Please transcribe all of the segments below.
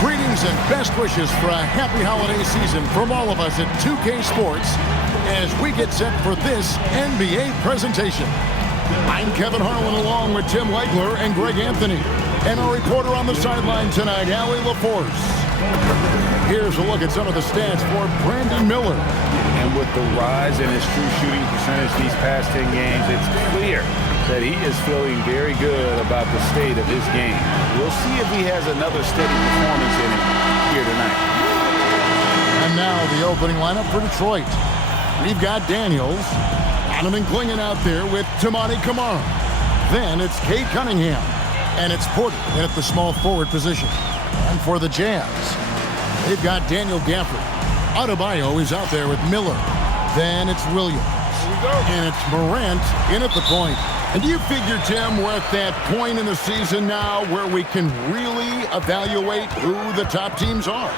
Greetings and best wishes for a happy holiday season from all of us at 2K Sports as we get set for this NBA presentation. I'm Kevin Harlan along with Tim Legler and Greg Anthony. And our reporter on the sideline tonight, Allie LaForce. Here's a look at some of the stats for Brandon Miller. And with the rise in his true shooting percentage these past 10 games, it's clear that he is feeling very good about the state of his game. We'll see if he has another steady performance in it here tonight. And now the opening lineup for Detroit. We've got Daniels, Donovan Clingan out there with Tamani Kamara. Then it's Cade Cunningham. And it's Porter in at the small forward position. And for the Jazz, they've got Daniel Gafford. Adebayo is out there with Miller. Then it's Williams. And it's Morant in at the point. And do you figure, Tim, we're at that point in the season now where we can really evaluate who the top teams are?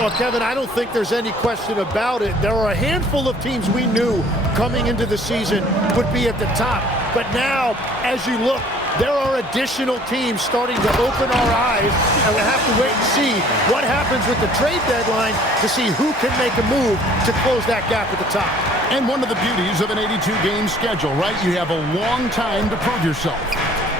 Well, Kevin, I don't think there's any question about it. There are a handful of teams we knew coming into the season would be at the top. But now, as you look, there are additional teams starting to open our eyes, and we'll have to wait and see what happens with the trade deadline to see who can make a move to close that gap at the top. And one of the beauties of an 82-game schedule, right? You have a long time to prove yourself.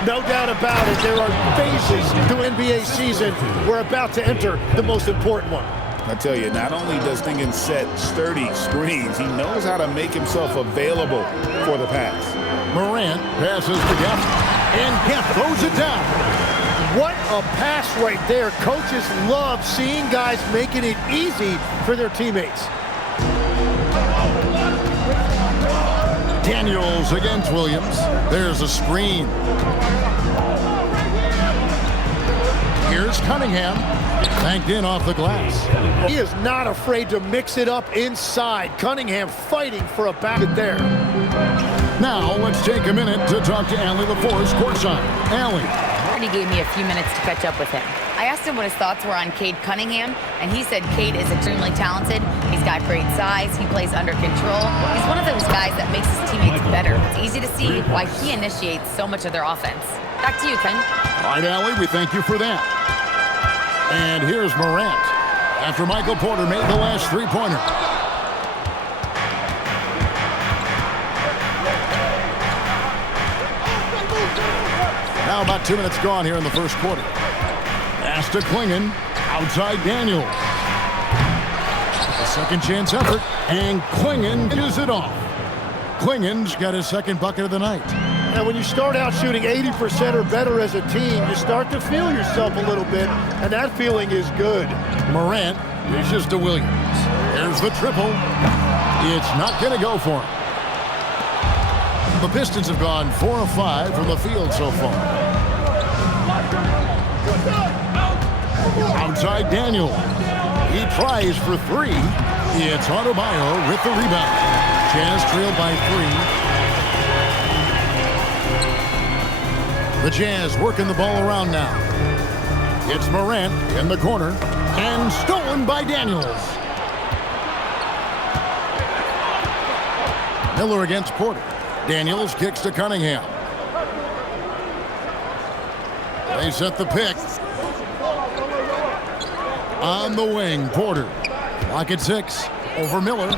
No doubt about it. There are phases to NBA season. We're about to enter the most important one. I tell you, not only does Clingan set sturdy screens, he knows how to make himself available for the pass. Morant passes to Gafford. And Kemp throws it down. What a pass right there. Coaches love seeing guys making it easy for their teammates. Daniels against Williams. There's a screen. Here's Cunningham. Banked in off the glass. He is not afraid to mix it up inside. Cunningham fighting for a basket there. Now, let's take a minute to talk to Allie LaForce courtside. Allie. He gave me a few minutes to catch up with him. I asked him what his thoughts were on Cade Cunningham, and he said Cade is extremely talented. He's got great size. He plays under control. He's one of those guys that makes his teammates better. It's easy to see why he initiates so much of their offense. Back to you, Ken. All right, Allie, we thank you for that. And here's Morant after Michael Porter made the last three-pointer. Now about 2 minutes gone here in the first quarter. Pass to Clingan, outside Daniels. A second chance effort, and Clingan is it off. Clingan's got his second bucket of the night. And when you start out shooting 80% or better as a team, you start to feel yourself a little bit, and that feeling is good. Morant dishes to Williams. There's the triple. It's not going to go for him. The Pistons have gone 4 of 5 from the field so far. Outside Daniel. He tries for three. It's Adebayo with the rebound. Jazz trailed by 3. The Jazz working the ball around now. It's Morant in the corner and stolen by Daniels. Miller against Porter. Daniels kicks to Cunningham. They set the pick. On the wing, Porter. Clock at 6. Over Miller.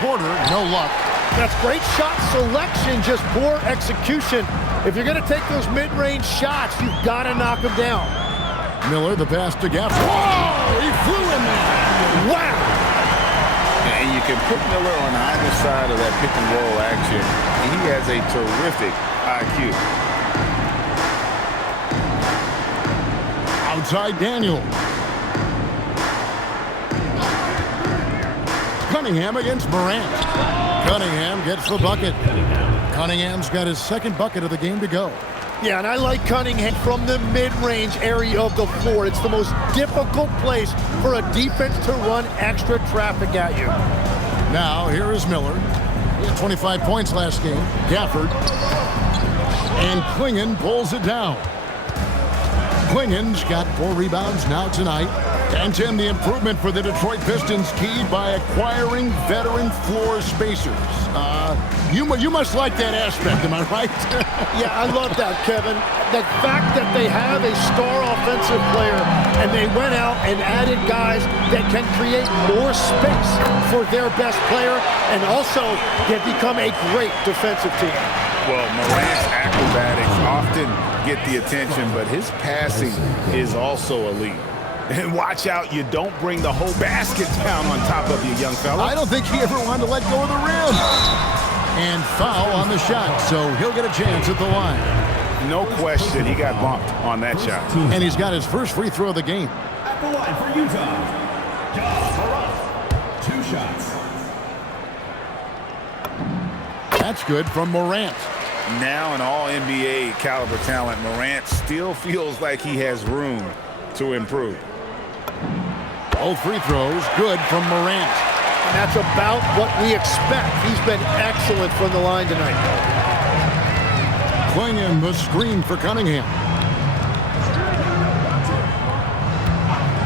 Porter, no luck. That's great shot selection, just poor execution. If you're going to take those mid-range shots, you've got to knock them down. Miller, the pass to Gafford. Whoa! He flew in there. Wow! And you can put Miller on either side of that pick and roll action. And he has a terrific IQ. Outside Daniel. Cunningham against Morant. Cunningham gets the bucket. Cunningham's got his second bucket of the game to go. Yeah, and I like Cunningham from the mid-range area of the floor. It's the most difficult place for a defense to run extra traffic at you. Now, here is Miller. He had 25 points last game. Gafford. And Clingan pulls it down. Clingan's got 4 rebounds now tonight. And Tim, the improvement for the Detroit Pistons keyed by acquiring veteran floor spacers. You must like that aspect, am I right? Yeah, I love that, Kevin. The fact that they have a star offensive player and they went out and added guys that can create more space for their best player, and also they've become a great defensive team. Well, Morant's acrobatics often get the attention, but his passing is also elite. And watch out, you don't bring the whole basket down on top of you, young fella. I don't think he ever wanted to let go of the rim. And foul on the shot, so he'll get a chance at the line. No question, he got bumped on that shot. And he's got his first free throw of the game. At the line for Utah, Ja Morant. 2 shots. That's good from Morant. Now an all-NBA caliber talent, Morant still feels like he has room to improve. Both free throws good from Morant. And that's about what we expect. He's been excellent from the line tonight. Clingan the screen for Cunningham.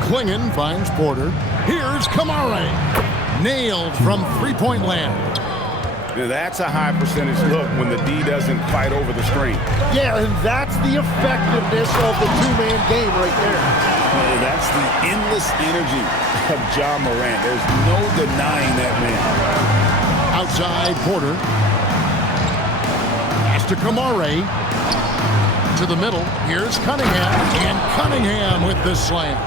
Clingan finds Porter. Here's Kamare. Nailed from three-point land. That's a high percentage look when the D doesn't fight over the screen. Yeah, and that's the effectiveness of the two-man game right there. That's the endless energy of Ja Morant. There's no denying that man. Outside Porter. Pass to Kamare. To the middle. Here's Cunningham. And Cunningham with the slam.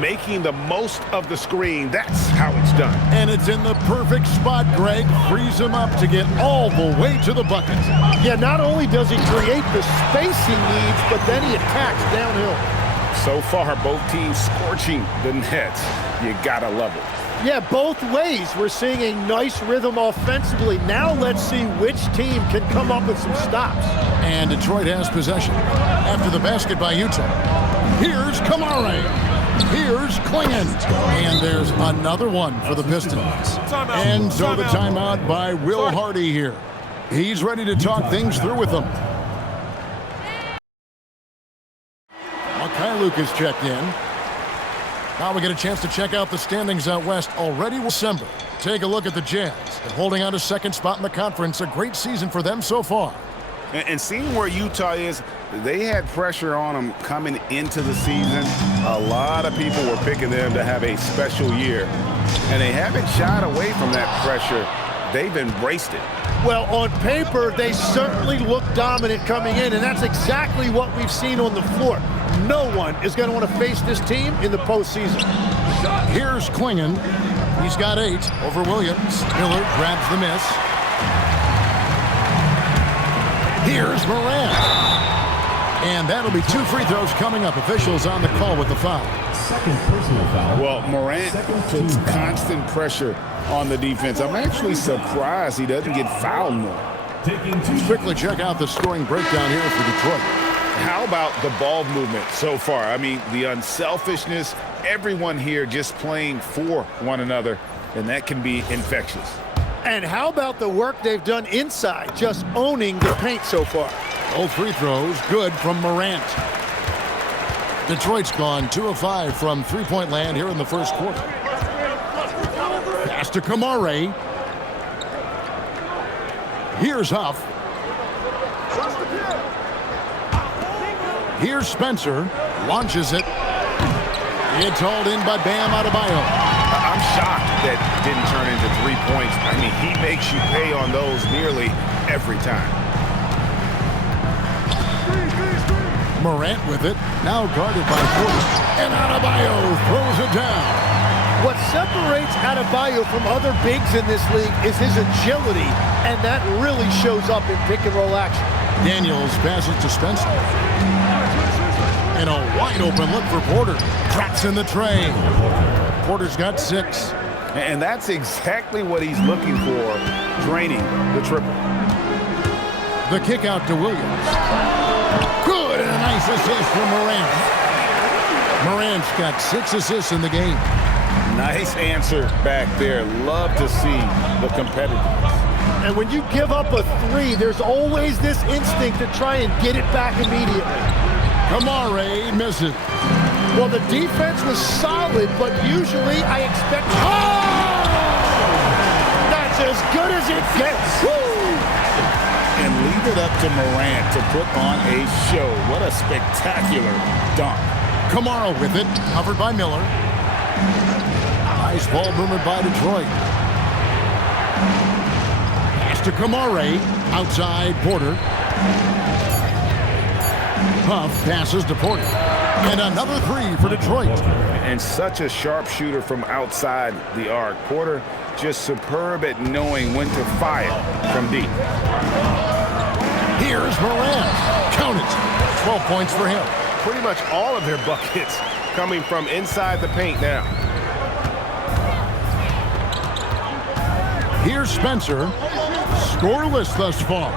Making the most of the screen. That's how it's done. And it's in the perfect spot, Greg. Frees him up to get all the way to the bucket. Yeah, not only does he create the space he needs, but then he attacks downhill. So far, both teams scorching the nets. You gotta love it. Yeah, both ways. We're seeing a nice rhythm offensively. Now let's see which team can come up with some stops. And Detroit has possession. After the basket by Utah. Here's Kamare. Here's Clingan. And there's another one for the Pistons. And so the timeout by Will Hardy here. He's ready to talk things through with them. Luke is checked in. Now we get a chance to check out the standings out west already December. Take a look at the Jazz. They're holding on to second spot in the conference. A great season for them so far. And seeing where Utah is, they had pressure on them coming into the season. A lot of people were picking them to have a special year. And they haven't shied away from that pressure. They've embraced it. Well, on paper, they certainly look dominant coming in, and that's exactly what we've seen on the floor. No one is going to want to face this team in the postseason. Here's Clingan. He's got 8 over Williams. Miller grabs the miss. Here's Morant. And that'll be 2 free throws coming up. Officials on the call with the foul. Second personal foul. Well, Morant puts constant pressure on the defense. I'm actually surprised he doesn't get fouled more. Let's quickly check out the scoring breakdown here for Detroit. How about the ball movement so far? I mean, the unselfishness, everyone here just playing for one another, and that can be infectious. And how about the work they've done inside, just owning the paint so far? Both free throws good from Morant. Detroit's gone 2 of 5 from three-point land here in the first quarter. Pass to Kamare. Here's Huff. Here's Spencer. Launches it. It's hauled in by Bam Adebayo. I'm shocked that didn't turn into 3 points. I mean, he makes you pay on those nearly every time. Morant with it. Now guarded by Porter. And Adebayo throws it down. What separates Adebayo from other bigs in this league is his agility, and that really shows up in pick-and-roll action. Daniels passes to Spencer. And a wide-open look for Porter. Traps in the tray. Porter's got 6. And that's exactly what he's looking for, draining the triple. The kick out to Williams. Good, and a nice assist from Morant. Morant's got 6 assists in the game. Nice answer back there. Love to see the competitiveness. And when you give up a 3, there's always this instinct to try and get it back immediately. Kamare misses. Well, the defense was solid, but usually I expect... Oh! That's as good as it gets. Woo! And leave it up to Morant to put on a show. What a spectacular dunk. Kamara with it, covered by Miller. Nice ball movement by Detroit. Pass to Kamara, outside Porter. Huff passes to Porter. And another three for Detroit. And such a sharp shooter from outside the arc. Porter just superb at knowing when to fire from deep. Here's Morant. Count it. 12 points for him. Pretty much all of their buckets coming from inside the paint now. Here's Spencer. Scoreless thus far.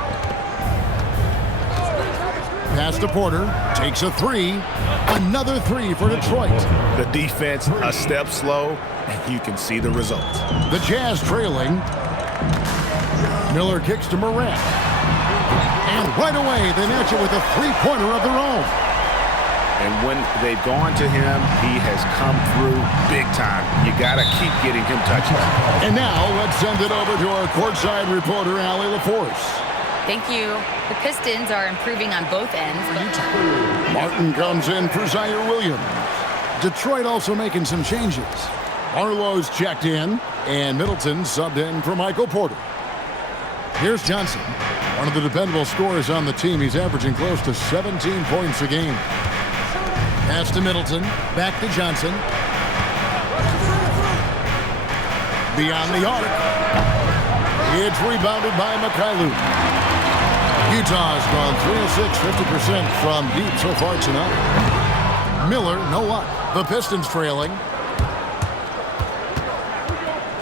Pass to Porter. Takes a three. Another three for Detroit. The defense a step slow, and you can see the results. The Jazz trailing. Miller kicks to Morant. And right away, they match it with a three-pointer of their own. And when they've gone to him, he has come through big time. You got to keep getting him touches. And now let's send it over to our courtside reporter, Allie LaForce. Thank you. The Pistons are improving on both ends. Martin comes in for Zaire Williams. Detroit also making some changes. Arlo's checked in, and Middleton subbed in for Michael Porter. Here's Johnson, one of the dependable scorers on the team. He's averaging close to 17 points a game. Pass to Middleton, back to Johnson. Beyond the arc. It's rebounded by Mikhailuk. Utah's gone 3 of 6, 50% from deep so far tonight. Miller, no luck. The Pistons trailing.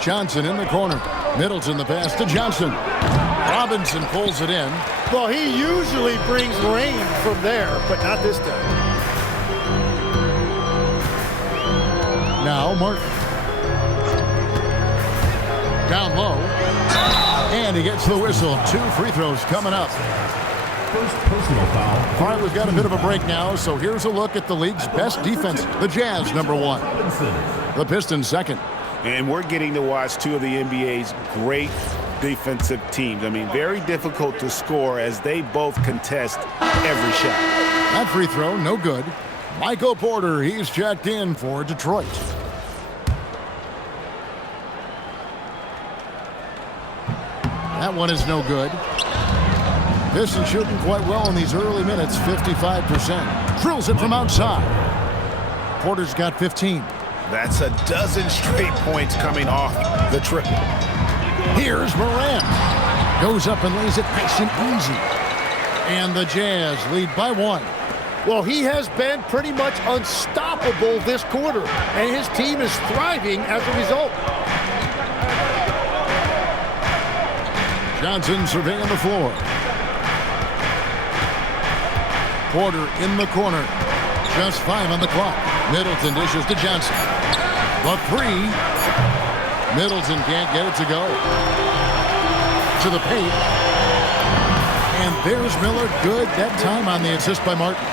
Johnson in the corner. Middleton the pass to Johnson. Robinson pulls it in. Well, he usually brings rain from there, but not this time. Now Martin. Down low. And he gets the whistle. 2 free throws coming up. First personal foul. All right, we've got a bit of a break now, so here's a look at the league's best defense. The Jazz, number 1. The Pistons, second. And we're getting to watch 2 of the NBA's great defensive teams. I mean, very difficult to score as they both contest every shot. That free throw, no good. Michael Porter, he's checked in for Detroit. That one is no good. Pistons shooting quite well in these early minutes, 55%. Drills it from outside. Porter's got 15. That's a dozen straight points coming off the triple. Here's Morant. Goes up and lays it nice and easy. And the Jazz lead by 1. Well, he has been pretty much unstoppable this quarter, and his team is thriving as a result. Johnson surveying the floor. Porter in the corner. Just 5 on the clock. Middleton dishes to Johnson. The 3. Middleton can't get it to go. To the paint. And there's Miller. Good that time on the assist by Martin.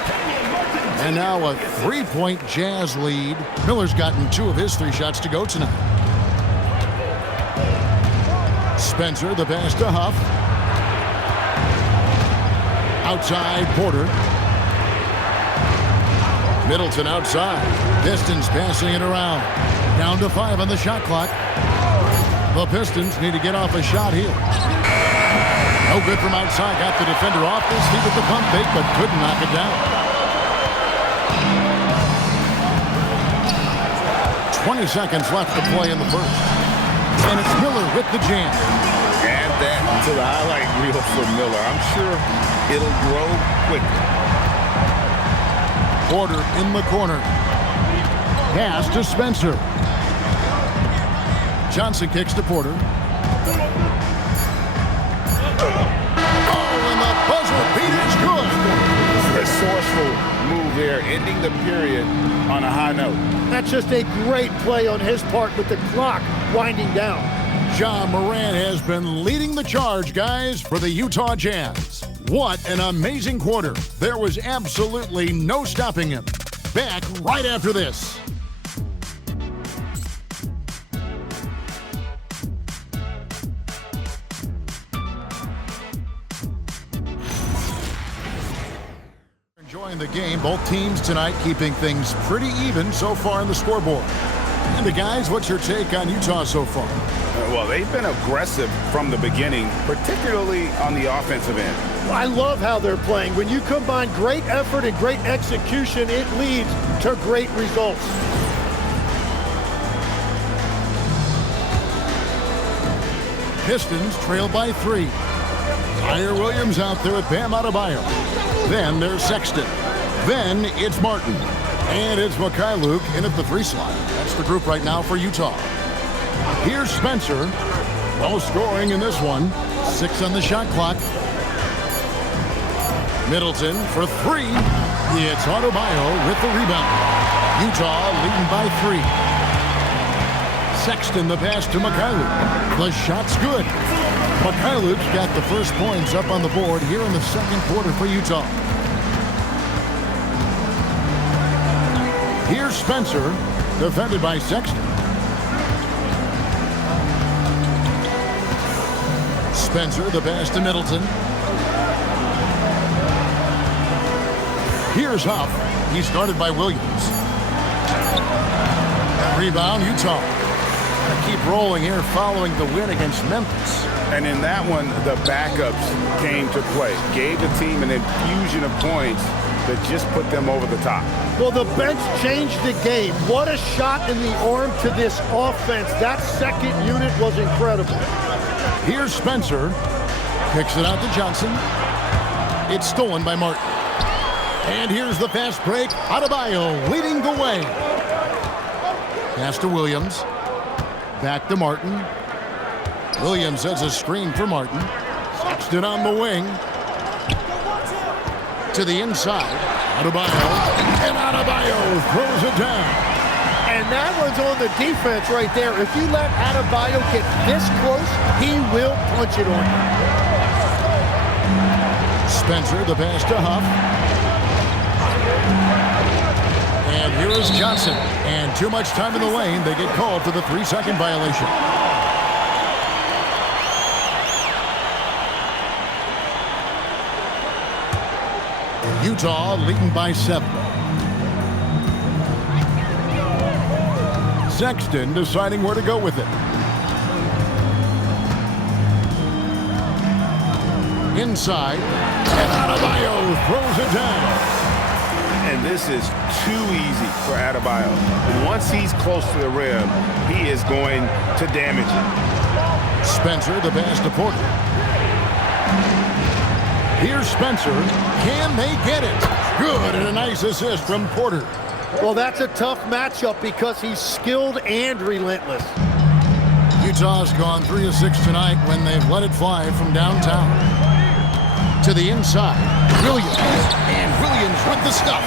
And now a 3-point Jazz lead. Miller's gotten 2 of his 3 shots to go tonight. Spencer, the pass to Huff. Outside, Porter. Middleton outside. Pistons passing it around. Down to 5 on the shot clock. The Pistons need to get off a shot here. No good from outside. Got the defender off his feet with the pump fake, but couldn't knock it down. 20 seconds left to play in the first. And it's Miller with the jam. Add that to the highlight reel for Miller. I'm sure it'll grow quickly. Porter in the corner. Pass to Spencer. Johnson kicks to Porter. Oh, and the buzzer beater is good. Resourceful move there, ending the period on a high note. That's just a great play on his part with the clock winding down. Ja Morant has been leading the charge, guys, for the Utah Jazz. What an amazing quarter. There was absolutely no stopping him. back right after this. Enjoying the game. Both teams tonight keeping things pretty even so far in the scoreboard. And the guys, what's your take on Utah so far? Well, they've been aggressive from the beginning, particularly on the offensive end. I love how they're playing. When you combine great effort and great execution, it leads to great results. Pistons trail by 3. Tyler Williams out there with Bam Adebayo. Then there's Sexton. Then it's Martin. And it's Mikhailuk in at the 3 slot. That's the group right now for Utah. Here's Spencer. No scoring in this one. 6 on the shot clock. Middleton for 3. It's Adebayo with the rebound. Utah leading by 3. Sexton the pass to Mikhailuk. The shot's good. Mikhailuk's got the first points up on the board here in the second quarter for Utah. Here's Spencer, defended by Sexton. Spencer, the pass to Middleton. Here's Huff. He's guarded by Williams. Rebound, Utah. Keep rolling here following the win against Memphis. And in that one, the backups came to play. Gave the team an infusion of points that just put them over the top. Well, the bench changed the game. What a shot in the arm to this offense. That second unit was incredible. Here's Spencer. Kicks it out to Johnson. It's stolen by Martin. And here's the fast break. Adebayo leading the way. Pass to Williams. Back to Martin. Williams has a screen for Martin. Sexton on the wing. To the inside. Adebayo. And Adebayo throws it down. And that one's on the defense right there. If you let Adebayo get this close, he will punch it on you. Spencer, the pass to Huff. And here is Johnson. And too much time in the lane. They get called for the 3-second violation. Utah leading by 7. Sexton deciding where to go with it. Inside. And Adebayo throws it down. And this is too easy for Adebayo. Once he's close to the rim, he is going to damage it. Spencer, the pass to Porter. Here's Spencer. Can they get it? Good, and a nice assist from Porter. Well, that's a tough matchup because he's skilled and relentless. Utah's gone 3 of 6 tonight when they've let it fly from downtown. To the inside. Williams. And Williams with the stuff.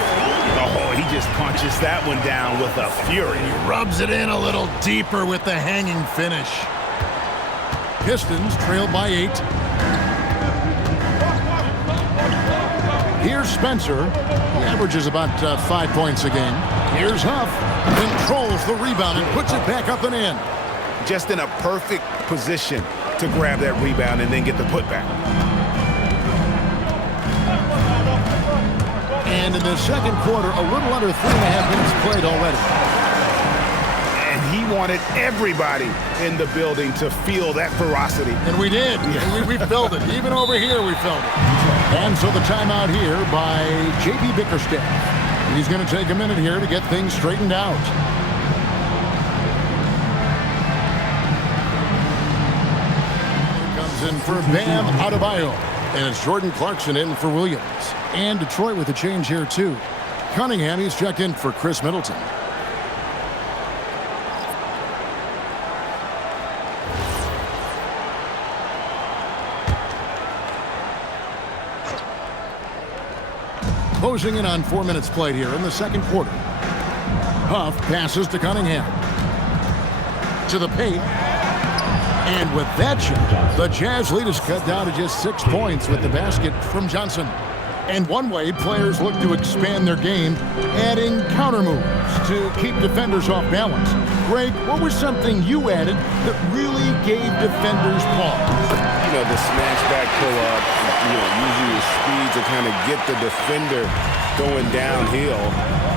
Oh, he just punches that one down with a fury. He rubs it in a little deeper with the hanging finish. Pistons trail by 8. Here's Spencer. He averages about 5 points a game. Here's Huff. Controls the rebound and puts it back up and in. Just in a perfect position to grab that rebound and then get the putback. And in the second quarter, a little under 3.5 minutes played already. And he wanted everybody in the building to feel that ferocity. And we did. Yeah. We felt it. Even over here, we felt it. And so the timeout here by J.B. Bickerstaff. He's going to take a minute here to get things straightened out. Comes in for Bam Adebayo. And it's Jordan Clarkson in for Williams. And Detroit with a change here, too. Cunningham, he's checked in for Chris Middleton. Closing in on 4 minutes played here in the second quarter. Huff passes to Cunningham. To the paint. And with that shot, the Jazz lead is cut down to just 6 points with the basket from Johnson. And one way players look to expand their game, adding counter moves to keep defenders off balance. Greg, what was something you added that really gave defenders pause? You know, the smash back pull-up, using your speed to kind of get the defender going downhill,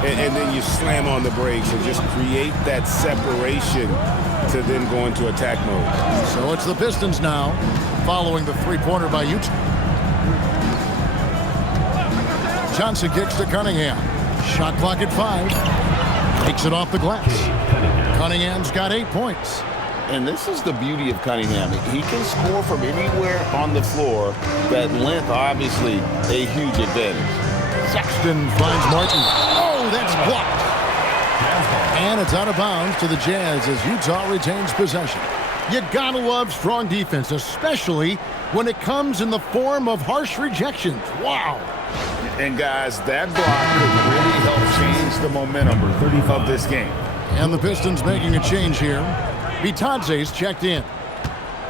and then you slam on the brakes and just create that separation to then go into attack mode. So it's the Pistons now, following the three-pointer by Utah. Johnson kicks to Cunningham. Shot clock at 5. Takes it off the glass. Cunningham's got 8 points. And this is the beauty of Cunningham. He can score from anywhere on the floor. That length, obviously, a huge advantage. Sexton finds Martin. Oh, that's blocked. And it's out of bounds to the Jazz as Utah retains possession. You gotta love strong defense, especially when it comes in the form of harsh rejections. Wow. And guys, that block could really help change the momentum of this game. And the Pistons making a change here. Bitadze's checked in.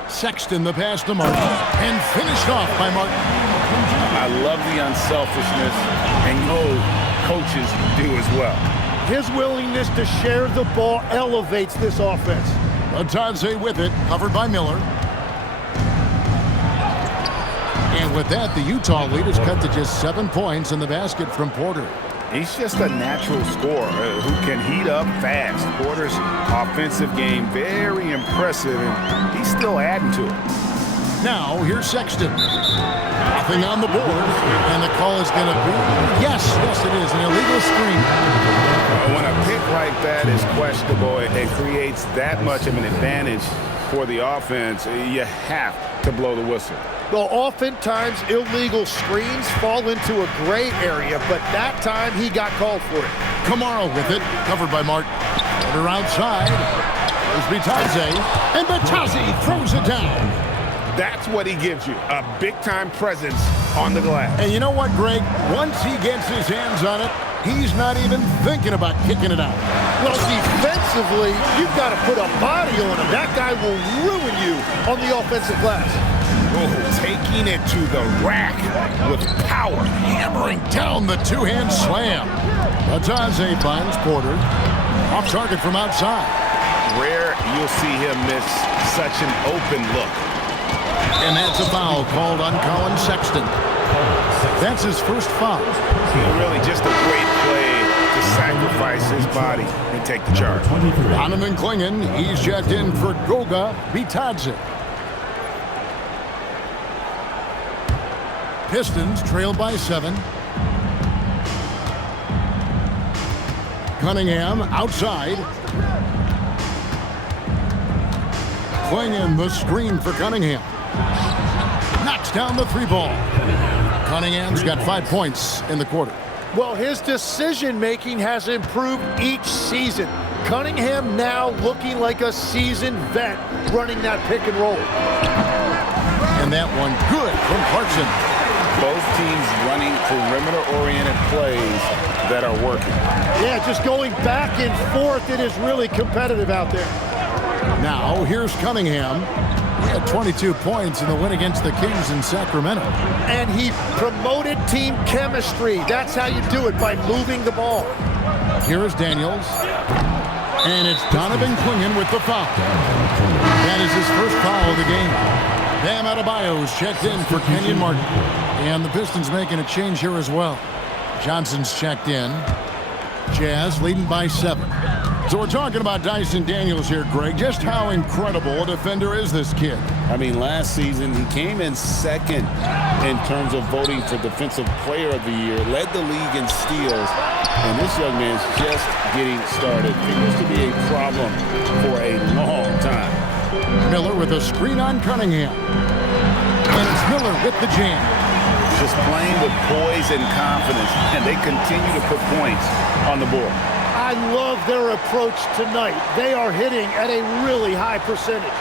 Sexton the pass to Martin. And finished off by Martin. I love the unselfishness, and coaches do as well. His willingness to share the ball elevates this offense. Bitadze with it, covered by Miller. And with that, the Utah lead is cut to just 7 points in the basket from Porter. He's just a natural scorer who can heat up fast. Porter's offensive game, very impressive, and he's still adding to it. Now, here's Sexton. Nothing on the board, and the call is going to be, yes, it is, an illegal screen. When a pick like that is questionable, it creates that much of an advantage for the offense, you have to blow the whistle. Well, oftentimes illegal screens fall into a gray area, but that time he got called for it. Kamara with it, covered by Martin. Porter outside. There's Bitadze, and Bitadze throws it down. That's what he gives you, a big-time presence on the glass. And you know what, Greg? Once he gets his hands on it, he's not even thinking about kicking it out. Well, defensively, you've got to put a body on him. That guy will ruin you on the offensive glass. Oh, taking it to the rack with power. Hammering down the two-hand slam. Bitadze finds Porter. Off target from outside. Rare you'll see him miss such an open look. And that's a foul called on Colin Sexton. That's his first foul. Really just a great play to sacrifice his body and take the charge. Donovan Clingan, he's checked in for Goga Bitadze. Pistons trail by 7. Cunningham outside. Clingan the screen for Cunningham. Knocks down the 3-ball. Cunningham's got 5 points in the quarter. Well, his decision-making has improved each season. Cunningham now looking like a seasoned vet running that pick and roll. And that one good from Clarkson. Both teams running perimeter-oriented plays that are working. Yeah, just going back and forth, it is really competitive out there. Now, here's Cunningham. He had 22 points in the win against the Kings in Sacramento. And he promoted team chemistry. That's how you do it, by moving the ball. Here is Daniels. And it's Donovan Clingan with the foul. That is his first foul of the game. Bam Adebayo's checked in for Kenyon Martin. And the Pistons making a change here as well. Johnson's checked in. Jazz leading by 7. So we're talking about Dyson Daniels here, Greg. Just how incredible a defender is this kid? I mean, last season he came in second in terms of voting for Defensive Player of the Year, led the league in steals, and this young man's just getting started. Continues to be a problem for a long time. Miller with a screen on Cunningham. And it's Miller with the jam. Just playing with poise and confidence, and they continue to put points on the board. I love their approach tonight. They are hitting at a really high percentage.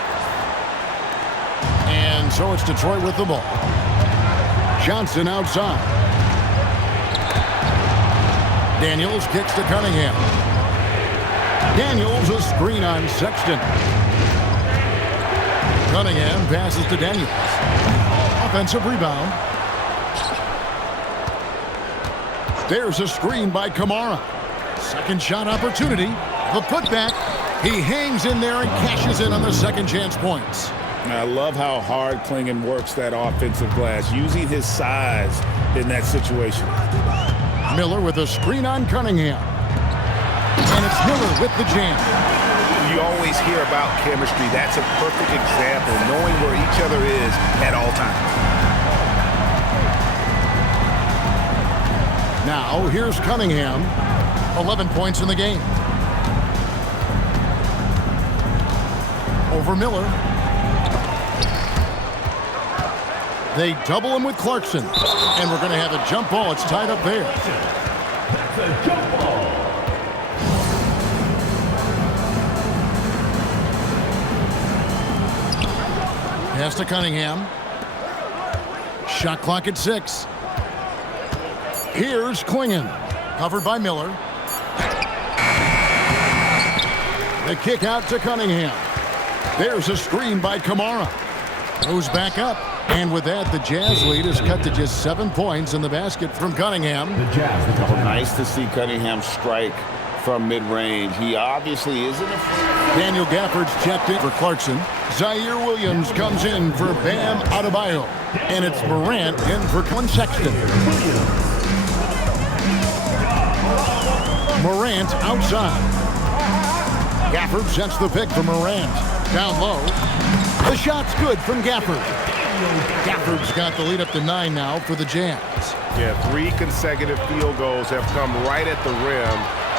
And so it's Detroit with the ball. Johnson outside. Daniels kicks to Cunningham. Daniels a screen on Sexton. Cunningham passes to Daniels. Offensive rebound. There's a screen by Kamara. Second shot opportunity. The putback. He hangs in there and cashes in on the second chance points. I love how hard Klingon works that offensive glass, using his size in that situation. Miller with a screen on Cunningham. And it's Miller with the jam. You always hear about chemistry. That's a perfect example, knowing where each other is at all times. Now, here's Cunningham. 11 points in the game. Over Miller. They double him with Clarkson. And we're going to have a jump ball. It's tied up there. That's a jump ball. Pass to Cunningham. Shot clock at 6. Here's Klingon. Covered by Miller. The kick out to Cunningham. There's a screen by Kamara. Goes back up. And with that, the Jazz lead is cut to just 7 points in the basket from Cunningham. The Jazz with the ball. Nice to see Cunningham strike from mid-range. He obviously isn't afraid. Daniel Gafford's checked in for Clarkson. Zaire Williams comes in for Bam Adebayo. And it's Morant in for Colin Sexton. Morant outside. Gafford sets the pick for Morant. Down low. The shot's good from Gafford. Gafford's got the lead up to 9 now for the Jazz. Yeah, 3 consecutive field goals have come right at the rim.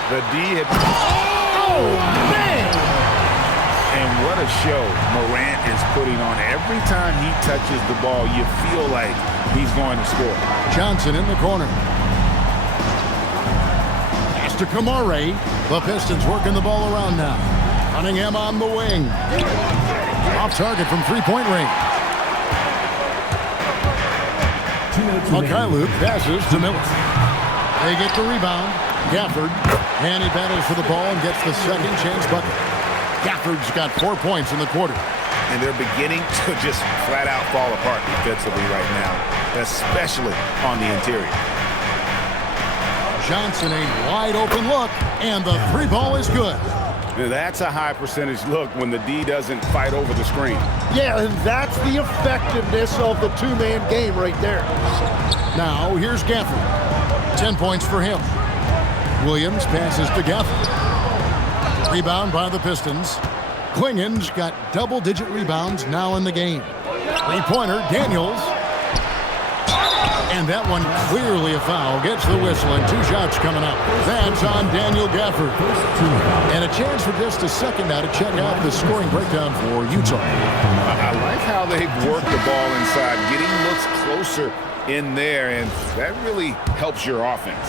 The D had... Oh, man! And what a show Morant is putting on. Every time he touches the ball, you feel like he's going to score. Johnson in the corner. Pass to Kamara. The Pistons working the ball around now. Cunningham on the wing. Off target from three-point range. Mikhailuk passes to Miller. They get the rebound. Gafford. And he battles for the ball and gets the second chance bucket. Gafford's got 4 points in the quarter. And they're beginning to just flat out fall apart defensively right now, especially on the interior. Johnson, a wide open look, and the three ball is good. That's a high percentage look when the D doesn't fight over the screen. Yeah, and that's the effectiveness of the two-man game right there. Now, here's Gafford. 10 points for him. Williams passes to Gafford. Rebound by the Pistons. Klingon's got double-digit rebounds now in the game. Three-pointer, Daniels. And that one clearly a foul. Gets the whistle and 2 shots coming up. That's on Daniel Gafford. And a chance for just a second now to check out the scoring breakdown for Utah. I like how they've worked the ball inside, getting looks closer in there, and that really helps your offense.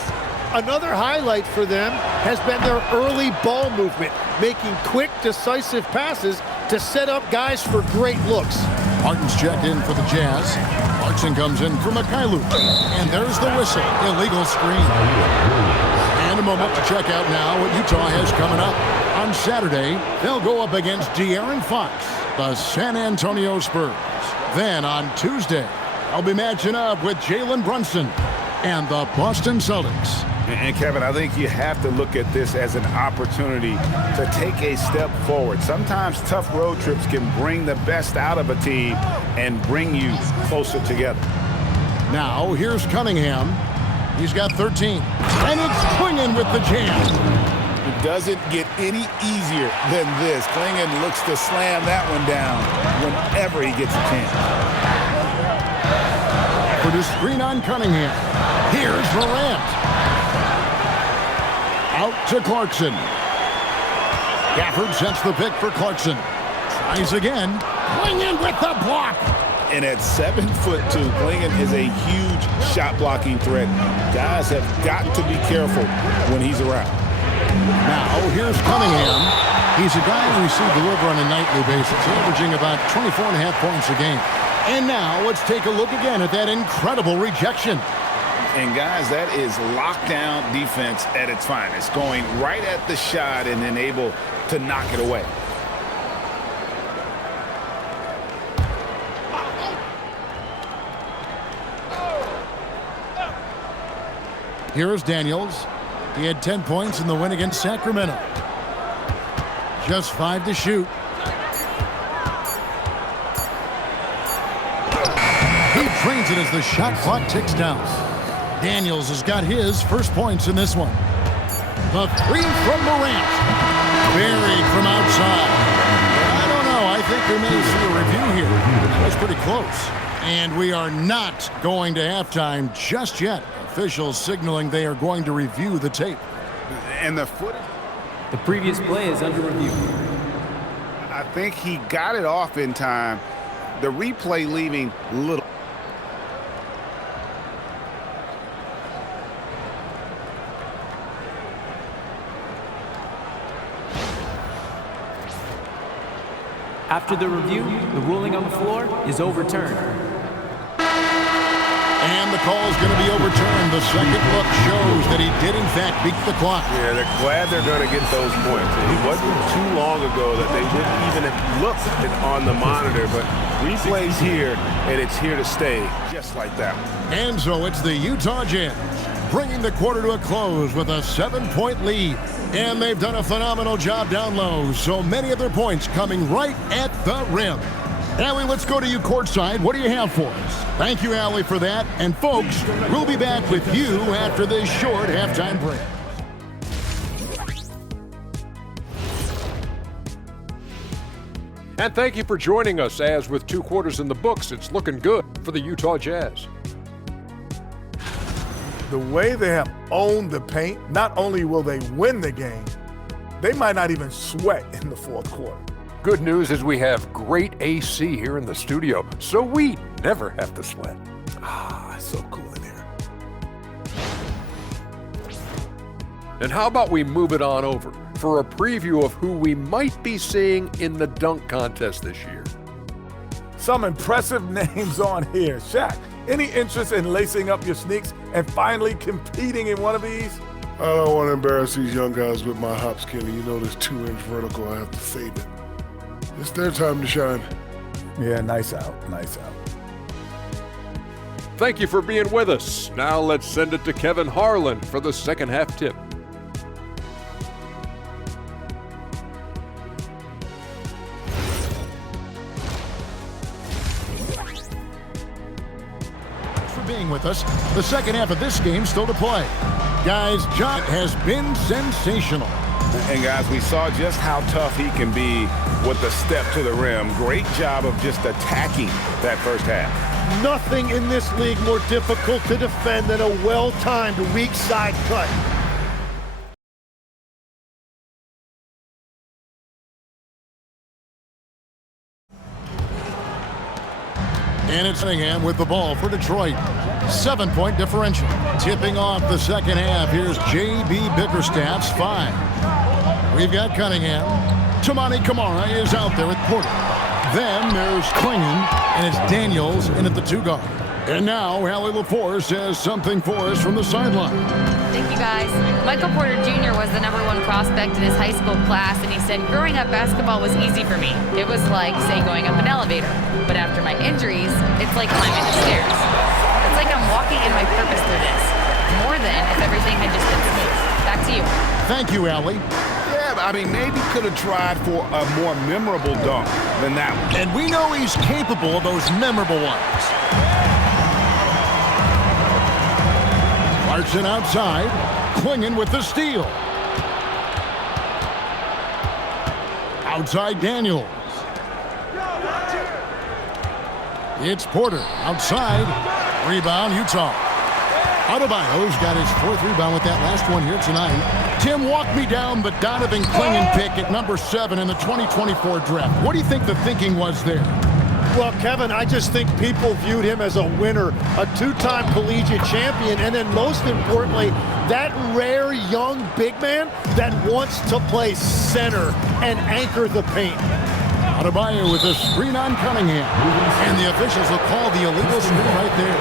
Another highlight for them has been their early ball movement, making quick, decisive passes to set up guys for great looks. Martin's checked in for the Jazz. Clarkson comes in for Mikhailuk. And there's the whistle. Illegal screen. And a moment to check out now what Utah has coming up. On Saturday, they'll go up against De'Aaron Fox, the San Antonio Spurs. Then on Tuesday, they'll be matching up with Jalen Brunson and the Boston Celtics. And Kevin, I think you have to look at this as an opportunity to take a step forward. Sometimes tough road trips can bring the best out of a team and bring you closer together. Now, here's Cunningham. He's got 13. And it's Klingon with the jam. It doesn't get any easier than this. Klingon looks to slam that one down whenever he gets a chance. For the screen on Cunningham. Here's Morant. Out to Clarkson. Gafford sets the pick for Clarkson. Tries again. Klingon with the block. And at 7'2", Klingon is a huge shot-blocking threat. Guys have got to be careful when he's around. Now, here's Cunningham. He's a guy who we see deliver on a nightly basis, averaging about 24.5 points a game. And now, let's take a look again at that incredible rejection. And guys, that is lockdown defense at its finest, going right at the shot and then able to knock it away. Here's Daniels. He had 10 points in the win against Sacramento. Just 5 to shoot. He drains it as the shot clock ticks down. Daniels has got his first points in this one. The three from Morant. Buried from outside. I don't know. I think we may see a review here. That was pretty close. And we are not going to halftime just yet. Officials signaling they are going to review the tape. And the footage. The previous play is under review. I think he got it off in time. The replay leaving little. After the review, the ruling on the floor is overturned. And the call is going to be overturned. The second look shows that he did, in fact, beat the clock. Yeah, they're glad they're going to get those points. It wasn't too long ago that they wouldn't even have looked on the monitor, but replays here, and it's here to stay, just like that. And so it's the Utah Jazz bringing the quarter to a close with a 7-point lead. And they've done a phenomenal job down low. So many of their points coming right at the rim. Allie, let's go to you courtside. What do you have for us? Thank you, Allie, for that. And folks, we'll be back with you after this short halftime break. And thank you for joining us, as with 2 quarters in the books, it's looking good for the Utah Jazz. The way they have owned the paint, not only will they win the game, they might not even sweat in the fourth quarter. Good news is we have great AC here in the studio, so we never have to sweat. Ah, it's so cool in here. And how about we move it on over for a preview of who we might be seeing in the dunk contest this year. Some impressive names on here. Shaq, any interest in lacing up your sneaks and finally competing in one of these? I don't want to embarrass these young guys with my hop skinny. You know this 2-inch vertical, I have to save it. It's their time to shine. Yeah, nice out, nice out. Thank you for being with us. Now let's send it to Kevin Harlan for the second half tip. Being with us. The second half of this game still to play. Guys, John has been sensational. And guys, we saw just how tough he can be with the step to the rim. Great job of just attacking that first half. Nothing in this league more difficult to defend than a well-timed weak side cut. And it's Cunningham with the ball for Detroit. 7-point differential. Tipping off the second half. Here's J.B. Bickerstaff's 5. We've got Cunningham. Toumani Camara is out there with Porter. Then there's Klingon, and it's Daniels in at the 2 guard. And now Allie LaForce has something for us from the sideline. Thank you, guys. Michael Porter Jr. was the #1 prospect in his high school class, and he said, growing up, basketball was easy for me. It was like, say, going up an elevator. But after my injuries, it's like climbing the stairs. It's like I'm walking in my purpose through this, more than if everything had just been smooth. Back to you. Thank you, Allie. Yeah, I mean, maybe could have tried for a more memorable dunk than that one. And we know he's capable of those memorable ones. Clarkson outside. Klingon with the steal. Outside Daniels. It's Porter outside. Rebound, Utah. Adebayo's got his 4th rebound with that last one here tonight. Tim, walk me down the Donovan Klingon pick at #7 in the 2024 draft. What do you think the thinking was there? Well, Kevin, I just think people viewed him as a winner, a 2-time collegiate champion, and then most importantly, that rare young big man that wants to play center and anchor the paint. Adebayo with a screen on Cunningham. And the officials will call the illegal screen right there.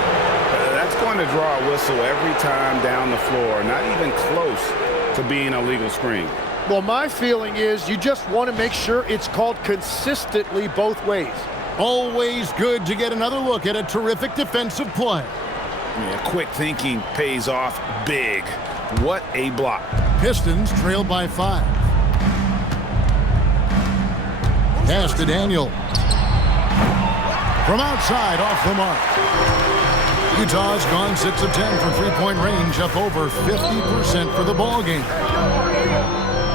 That's going to draw a whistle every time down the floor. Not even close to being a legal screen. Well, my feeling is you just want to make sure it's called consistently both ways. Always good to get another look at a terrific defensive play. Yeah, quick thinking pays off big. What a block. Pistons trail by 5. Pass to Daniel. From outside, off the mark. Utah's gone 6 of 10 from three-point range, up over 50% for the ball game.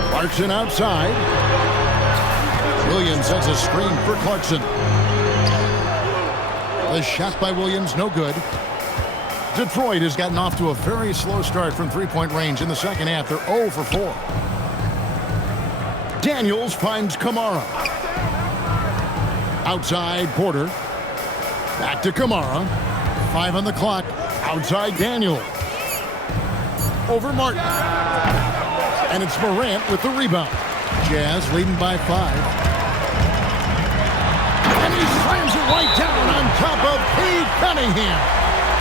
Clarkson outside. Williams sets a screen for Clarkson. The shot by Williams, no good. Detroit has gotten off to a very slow start from three-point range in the second half. They're 0 for 4. Daniels finds Kamara. Outside, Porter. Back to Kamara. 5 on the clock. Outside, Daniel. Over Martin. And it's Morant with the rebound. Jazz leading by 5. And he slams it right down on top of Cade Cunningham.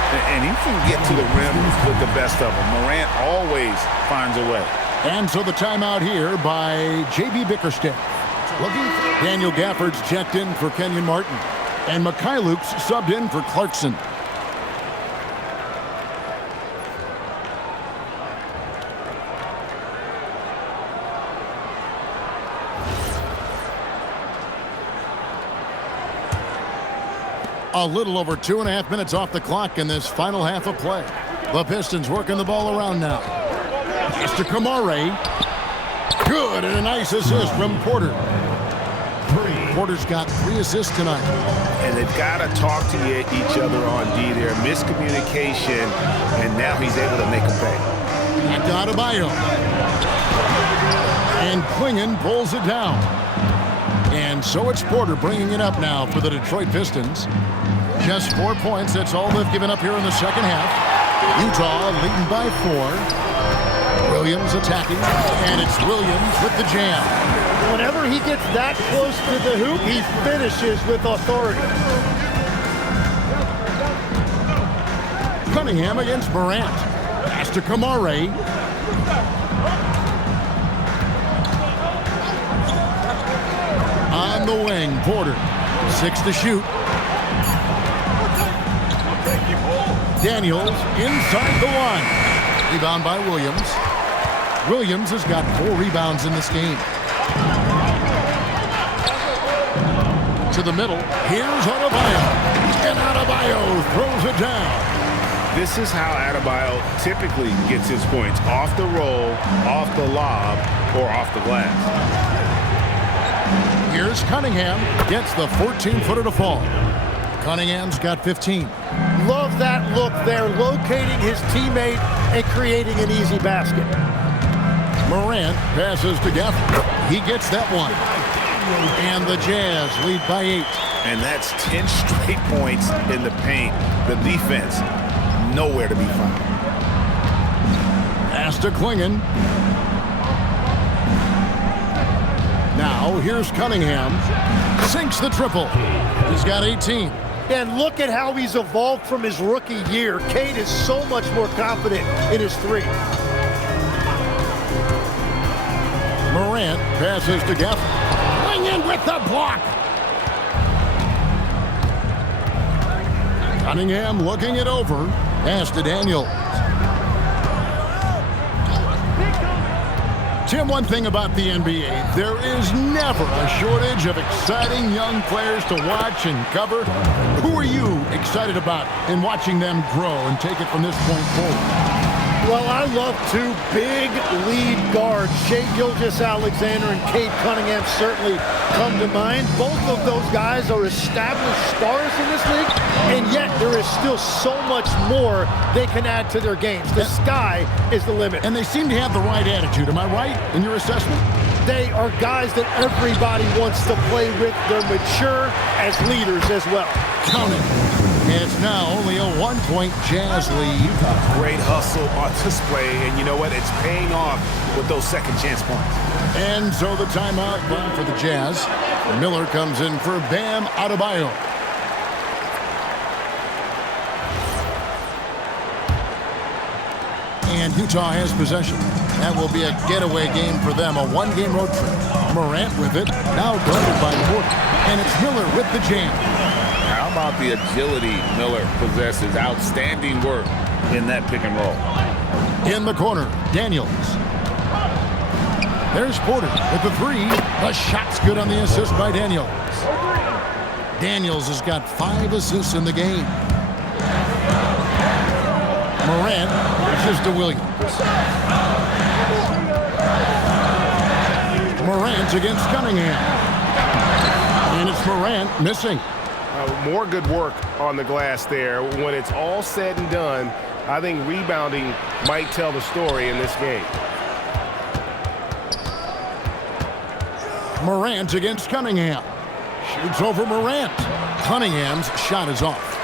And he can get to the rim with the best of them. Morant always finds a way. And so the timeout here by J.B. Bickerstaff. Daniel Gafford's checked in for Kenyon Martin. And Mikhailuk's subbed in for Clarkson. A little over 2.5 minutes off the clock in this final half of play. The Pistons working the ball around now. Pass to Kamara. Good, and a nice assist from Porter. Porter's got 3 assists tonight. And they've got to talk to each other on D there. Miscommunication, and now he's able to make a pay. Back to Adebayo. And Klingon pulls it down. And so it's Porter bringing it up now for the Detroit Pistons. Just 4 points. That's all they've given up here in the second half. Utah leading by 4. Williams attacking, and it's Williams with the jam. Whenever he gets that close to the hoop, he finishes with authority. Cunningham against Morant. Pass to Kamara. On the wing, Porter. 6 to shoot. Daniels inside the line. Rebound by Williams. Williams has got 4 rebounds in this game. To the middle. Here's Adebayo. And Adebayo throws it down. This is how Adebayo typically gets his points. Off the roll, off the lob, or off the glass. Here's Cunningham. Gets the 14-footer to fall. Cunningham's got 15. Love that look there, locating his teammate and creating an easy basket. Morant passes to Gafford. He gets that one. And the Jazz lead by 8. And that's 10 straight points in the paint. The defense, nowhere to be found. Pass to Klingon. Now here's Cunningham. Sinks the triple. He's got 18. And look at how he's evolved from his rookie year. Cade is so much more confident in his 3. Morant passes to Gafford. Bring in with the block. Cunningham looking it over. Pass to Daniel. Tim, one thing about the NBA, there is never a shortage of exciting young players to watch and cover. Who are you excited about in watching them grow and take it from this point forward? Well, I love 2 big lead guards. Shai Gilgeous-Alexander and Cade Cunningham certainly come to mind. Both of those guys are established stars in this league, and yet there is still so much more they can add to their games. The sky is the limit. And they seem to have the right attitude. Am I right in your assessment? They are guys that everybody wants to play with. They're mature as leaders as well. Count it. And it's now only a 1-point Jazz lead. Great hustle on display, and you know what? It's paying off with those second chance points. And so the timeout run for the Jazz. Miller comes in for Bam Adebayo. And Utah has possession. That will be a getaway game for them, a 1-game road trip. Morant with it, now guarded by Porter. And it's Miller with the jam. How about the agility Miller possesses? Outstanding work in that pick and roll. In the corner, Daniels. There's Porter with the three. The shot's good on the assist by Daniels. Daniels has got 5 assists in the game. Morant pitches to Williams. Morant against Cunningham. And it's Morant missing. More good work on the glass there. When it's all said and done, I think rebounding might tell the story in this game. Morant against Cunningham. Shoots over Morant. Cunningham's shot is off.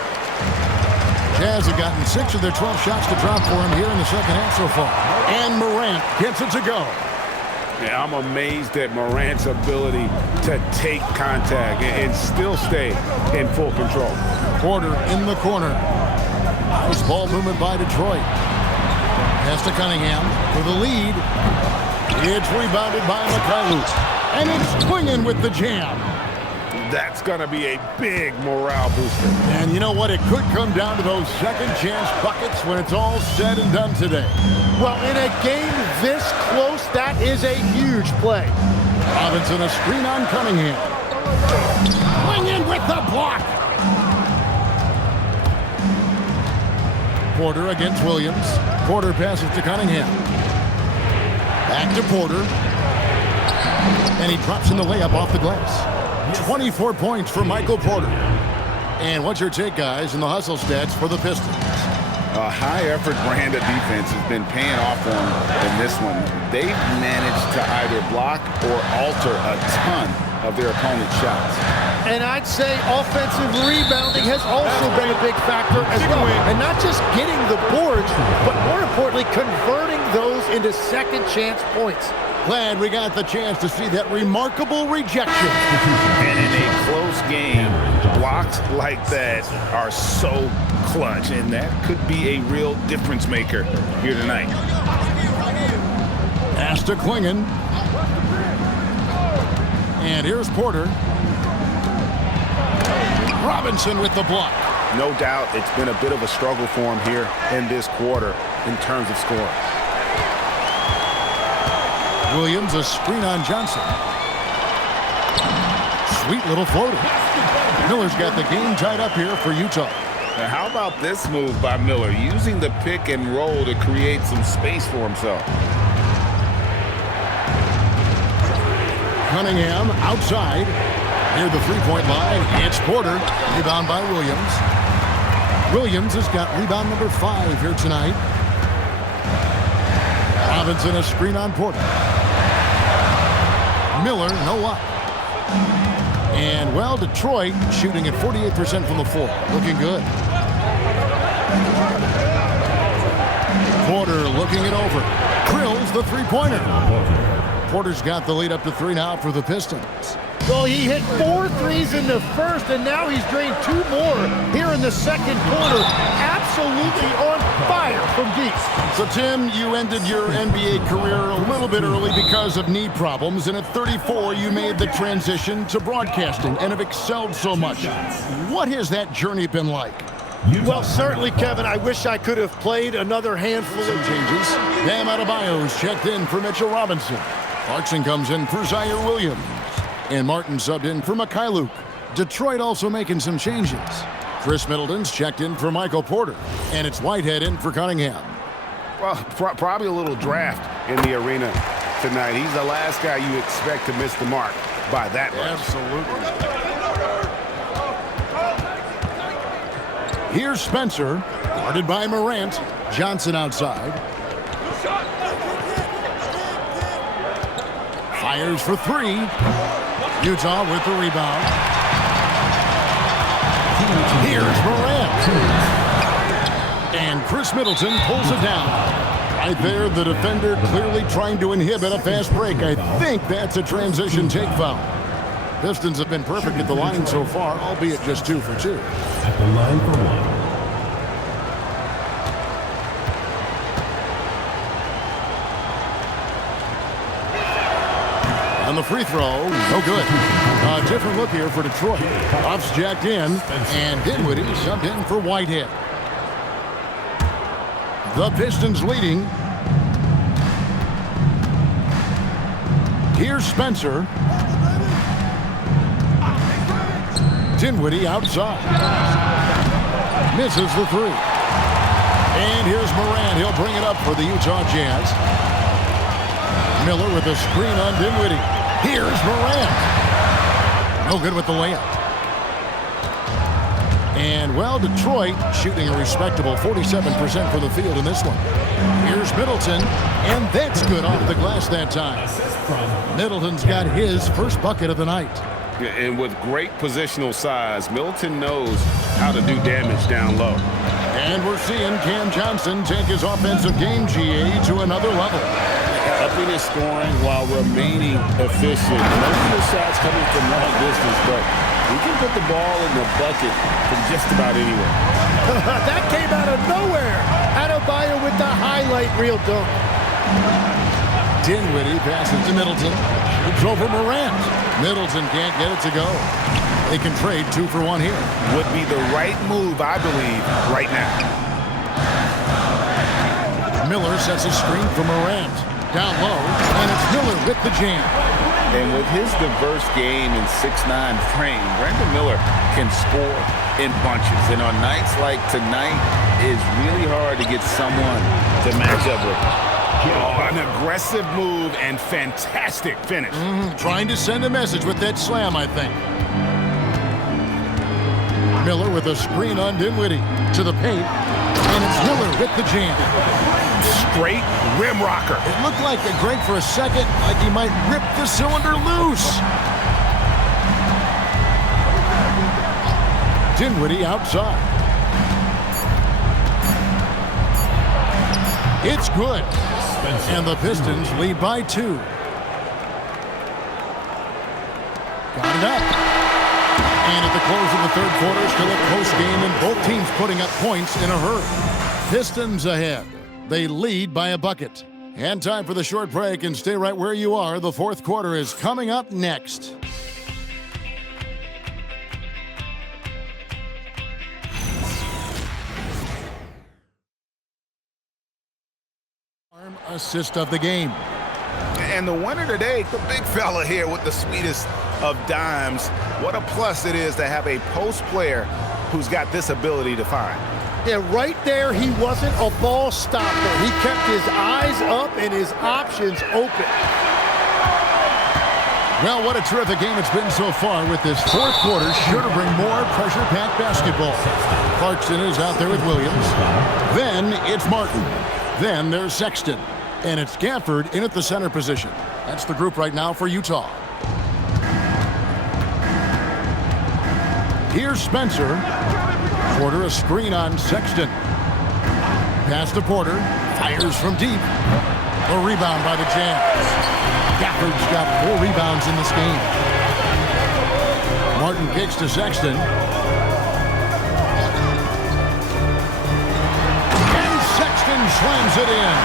Jazz have gotten 6 of their 12 shots to drop for him here in the second half so far. And Morant gets it to go. Yeah, I'm amazed at Morant's ability to take contact and still stay in full control. Porter in the corner. Nice ball movement by Detroit. Pass to Cunningham for the lead. It's rebounded by Mikhailuk. And it's swinging with the jam. That's going to be a big morale booster. And you know what? It could come down to those second chance buckets when it's all said and done today. Well, in a game this close, that is a huge play. Robinson a screen on Cunningham. Swing in with the block. Porter against Williams. Porter passes to Cunningham. Back to Porter. And he drops in the layup off the glass. 24 points for Michael Porter. And what's your take, guys, in the hustle stats for the Pistons? A high-effort brand of defense has been paying off for them in this one. They've managed to either block or alter a ton of their opponent's shots. And I'd say offensive rebounding has also been a big factor as well. And not just getting the boards, but more importantly, converting those into second chance points. Glad we got the chance to see that remarkable rejection. And in a close game, blocks like that are so clutch, and that could be a real difference maker here tonight. Pass to Klingon. And here's Porter. Robinson with the block. No doubt it's been a bit of a struggle for him here in this quarter in terms of scoring. Williams a screen on Johnson. Sweet little floater. Miller's got the game tied up here for Utah. Now how about this move by Miller, using the pick and roll to create some space for himself? Cunningham outside. Near the three-point line, it's Porter. Rebound by Williams. Williams has got rebound number 5 here tonight. Robinson a screen on Porter. Miller, no luck. And, well, Detroit shooting at 48% from the floor. Looking good. Porter looking it over. Drills the three-pointer. Porter's got the lead up to 3 now for the Pistons. Well, he hit 4 threes in the first, and now he's drained 2 more here in the second quarter. Absolutely on fire from deep. So, Tim, you ended your NBA career a little bit early because of knee problems, and at 34, you made the transition to broadcasting and have excelled so much. What has that journey been like? Well, certainly, Kevin, I wish I could have played another handful of changes. Bam Adebayo's checked in for Mitchell Robinson. Clarkson comes in for Zaire Williams. And Martin subbed in for Mikhailuk. Detroit also making some changes. Chris Middleton's checked in for Michael Porter. And it's Whitehead in for Cunningham. Well, probably a little draft in the arena tonight. He's the last guy you expect to miss the mark by that much. Absolutely. Here's Spencer, guarded by Morant. Johnson outside. Fires for 3. Utah with the rebound. Here's Morant. And Chris Middleton pulls it down. Right there, the defender clearly trying to inhibit a fast break. I think that's a transition take foul. Pistons have been perfect at the line so far, albeit just 2 for 2. At the line for 1. And the free throw, no good. A different look here for Detroit. Off's jacked in, and Dinwiddie subbed in for Whitehead. The Pistons leading. Here's Spencer. Dinwiddie outside. Misses the three. And here's Morant. He'll bring it up for the Utah Jazz. Miller with a screen on Dinwiddie. Here's Morant. No good with the layup. And, well, Detroit shooting a respectable 47% from the field in this one. Here's Middleton, and that's good off the glass that time. Middleton's got his first bucket of the night. And with great positional size, Middleton knows how to do damage down low. And we're seeing Cam Johnson take his offensive game, GA, to another level. Upping his scoring while remaining efficient. Most of the shots coming from long distance, but he can put the ball in the bucket from just about anywhere. That came out of nowhere. Adebayo with the highlight reel dunk. Dinwiddie passes to Middleton. It's over Morant. Middleton can't get it to go. They can trade 2 for 1 here. Would be the right move, I believe, right now. Miller sets a screen for Morant. Down low, and it's Miller with the jam. And with his diverse game and 6'9" frame, Brandon Miller can score in bunches. And on nights like tonight, it's really hard to get someone to match up with him. Oh, an aggressive move and fantastic finish. Trying to send a message with that slam, I think. Miller with a screen on Dinwiddie to the paint, and it's Miller with the jam. Straight rim rocker. It looked like Greg for a second, like he might rip the cylinder loose. Dinwiddie outside. It's good. And the Pistons lead by 2. Got it up. And at the close of the third quarter, still a close game, and both teams putting up points in a hurry. Pistons ahead. They lead by a bucket. And time for the short break, and stay right where you are. The fourth quarter is coming up next. Assist of the game. And the winner today, the big fella here with the sweetest of dimes. What a plus it is to have a post player who's got this ability to find. Yeah, right there, he wasn't a ball stopper. He kept his eyes up and his options open. Well, what a terrific game it's been so far with this fourth quarter. Sure to bring more pressure-packed basketball. Clarkson is out there with Williams. Then it's Martin. Then there's Sexton. And it's Gafford in at the center position. That's the group right now for Utah. Here's Spencer. Porter a screen on Sexton. Pass to Porter. Fires from deep. A rebound by the Jazz. Gafford's got 4 rebounds in this game. Martin kicks to Sexton. And Sexton slams it in.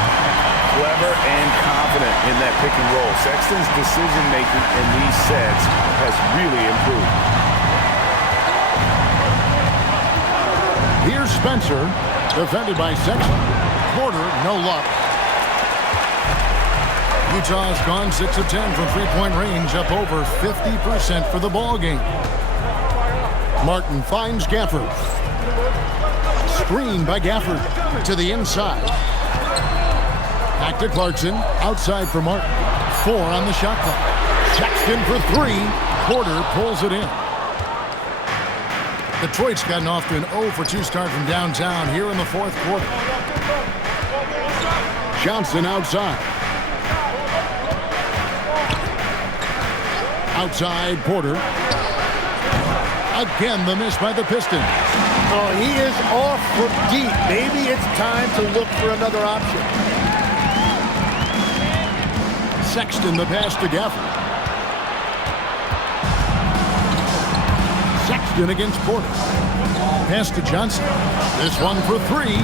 Clever and confident in that pick and roll. Sexton's decision-making in these sets has really improved. Here's Spencer, defended by Sexton. Porter, no luck. Utah's gone 6 of 10 from three-point range, up over 50% for the ball game. Martin finds Gafford. Screen by Gafford to the inside. Back to Clarkson, outside for Martin. 4 on the shot clock. Sexton for 3. Porter pulls it in. Detroit's gotten off to an 0 for 2 start from downtown here in the fourth quarter. Johnson outside. Outside, Porter. Again, the miss by the Pistons. Oh, he is off from deep. Maybe it's time to look for another option. Sexton, the pass to Gafford. Sexton against Porter. Pass to Johnson. This one for 3.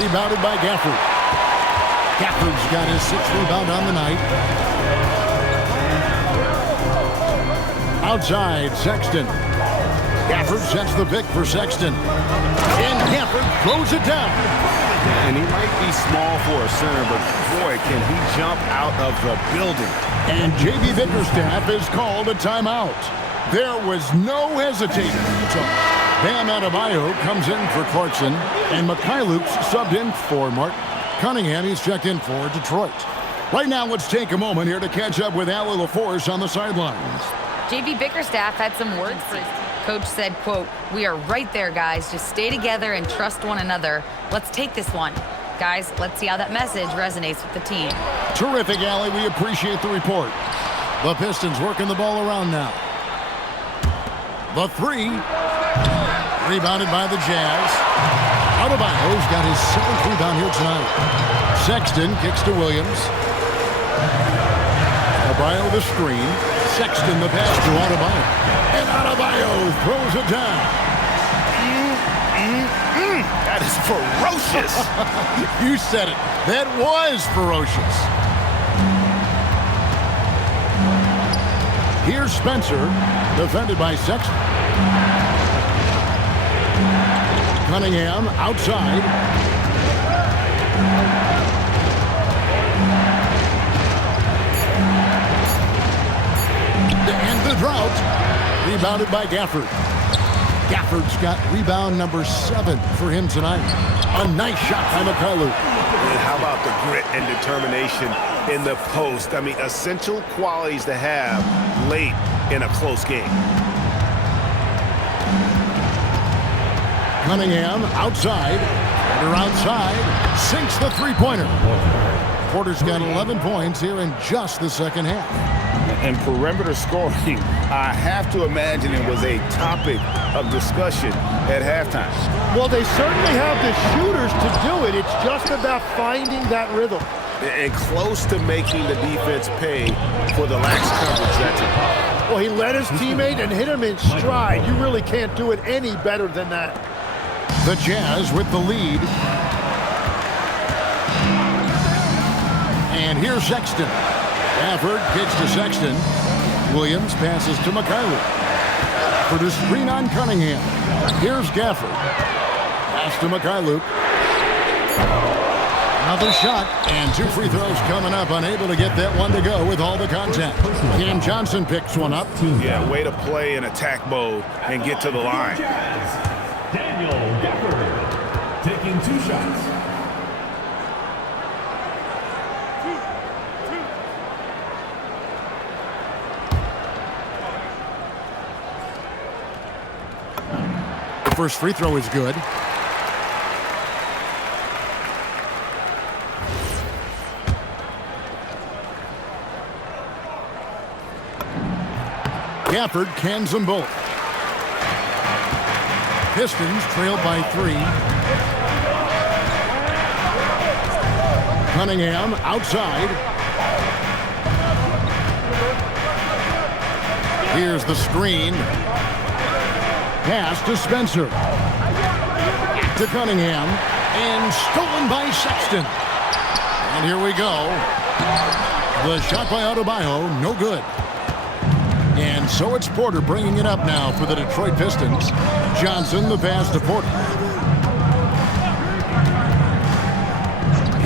Rebounded by Gafford. Gafford's got his 6th rebound on the night. Outside, Sexton. Gafford sets the pick for Sexton. And Gafford throws it down. And he might be small for a center, but boy, can he jump out of the building. And J.B. Bickerstaff is called a timeout. There was no hesitating. Bam Adebayo comes in for Clarkson, and Mikhailuk's subbed in for Mark Cunningham. He's checked in for Detroit. Right now, let's take a moment here to catch up with Allie LaForce on the sidelines. J.B. Bickerstaff had some words for his team. Coach said, quote, "We are right there, guys. Just stay together and trust one another. Let's take this one. Guys, let's see how that message resonates with the team." Terrific, Allie. We appreciate the report. The Pistons working the ball around now. The three. Rebounded by the Jazz. Adebayo's got his 7th rebound here tonight. Sexton kicks to Williams. Adebayo the screen. Sexton the pass to Adebayo. And Adebayo throws it down. That is ferocious. You said it. That was ferocious. Here's Spencer, defended by Sexton. Cunningham outside. And the drought. Rebounded by Gafford. Gafford's got rebound number 7 for him tonight. A nice shot by Mikhailuk. And how about the grit and determination in the post? I mean, essential qualities to have late in a close game. Cunningham outside. Porter outside. Sinks the three-pointer. Porter's got 11 points here in just the second half. And perimeter scoring, I have to imagine it was a topic of discussion at halftime. Well, they certainly have the shooters to do it. It's just about finding that rhythm. And close to making the defense pay for the lax coverage that time. Well, he led his teammate and hit him in stride. You really can't do it any better than that. The Jazz with the lead. And here's Sexton. Gafford kicks to Sexton. Williams passes to Mikhailuk. For the screen on Cunningham. Here's Gafford. Pass to Mikhailuk. Another shot. And 2 free throws coming up. Unable to get that one to go with all the contact. Cam Johnson picks one up. Yeah, way to play in attack mode and get to the line. Daniel Gafford taking 2 shots. First free throw is good. Gafford cans them both. Pistons trailed by 3. Cunningham outside. Here's the screen. Pass to Spencer. To Cunningham. And stolen by Sexton. And here we go. The shot by Adebayo, no good. And so it's Porter bringing it up now for the Detroit Pistons. Johnson, the pass to Porter.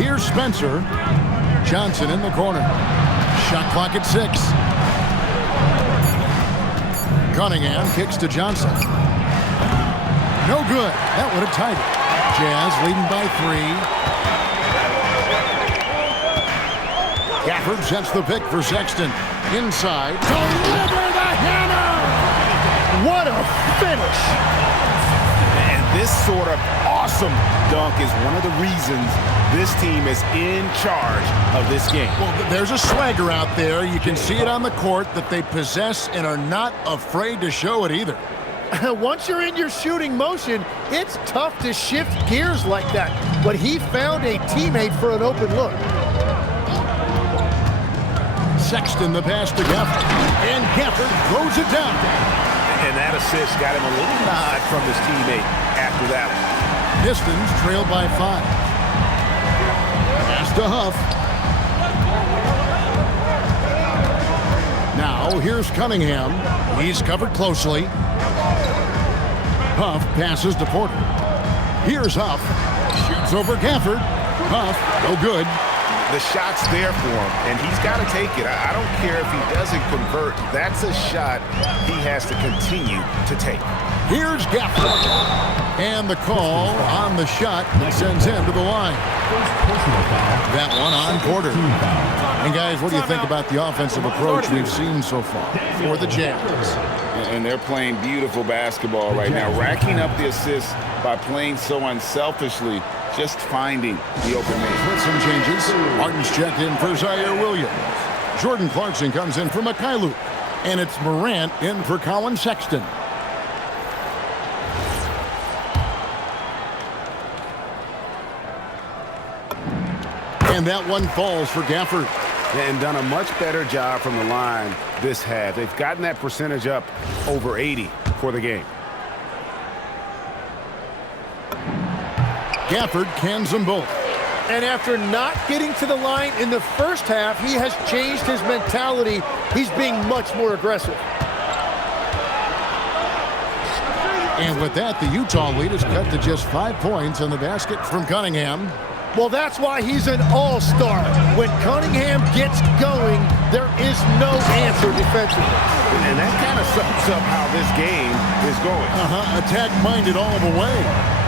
Here's Spencer. Johnson in the corner. Shot clock at 6. Cunningham kicks to Johnson. No good. That would have tied it. Jazz leading by 3. Gafford sets the pick for Sexton. Inside. Deliver the hammer! What a finish! And this sort of awesome dunk is one of the reasons this team is in charge of this game. Well, there's a swagger out there. You can see it on the court that they possess and are not afraid to show it either. Once you're in your shooting motion, it's tough to shift gears like that. But he found a teammate for an open look. Sexton the pass to Gafford. And Gafford throws it down. And that assist got him a little nod from his teammate after that one. Pistons trailed by 5. Pass to Huff. Now Now here's Cunningham. He's covered closely. Huff passes to Porter. Here's Huff. Shoots over Gafford. Huff, no good. The shot's there for him, and he's got to take it. I don't care if he doesn't convert. That's a shot he has to continue to take. Here's Gafford. And the call on the shot that sends him to the line. That one on Porter. And guys, what do you think about the offensive approach we've seen so far for the Jazz? And they're playing beautiful basketball right now, racking up the assists by playing so unselfishly, just finding the open man. With some changes, Martin's checked in for Zaire Williams. Jordan Clarkson comes in for Mikhailuk. And it's Morant in for Colin Sexton. And that one falls for Gafford. And done a much better job from the line this half. They've gotten that percentage up over 80 for the game. Gafford cans them both. And after not getting to the line in the first half, he has changed his mentality. He's being much more aggressive. And with that, the Utah lead is cut to just 5 points on the basket from Cunningham. Well, that's why he's an all-star. When Cunningham gets going, there is no answer defensively. And that kind of sums up how this game is going. Attack-minded all the way.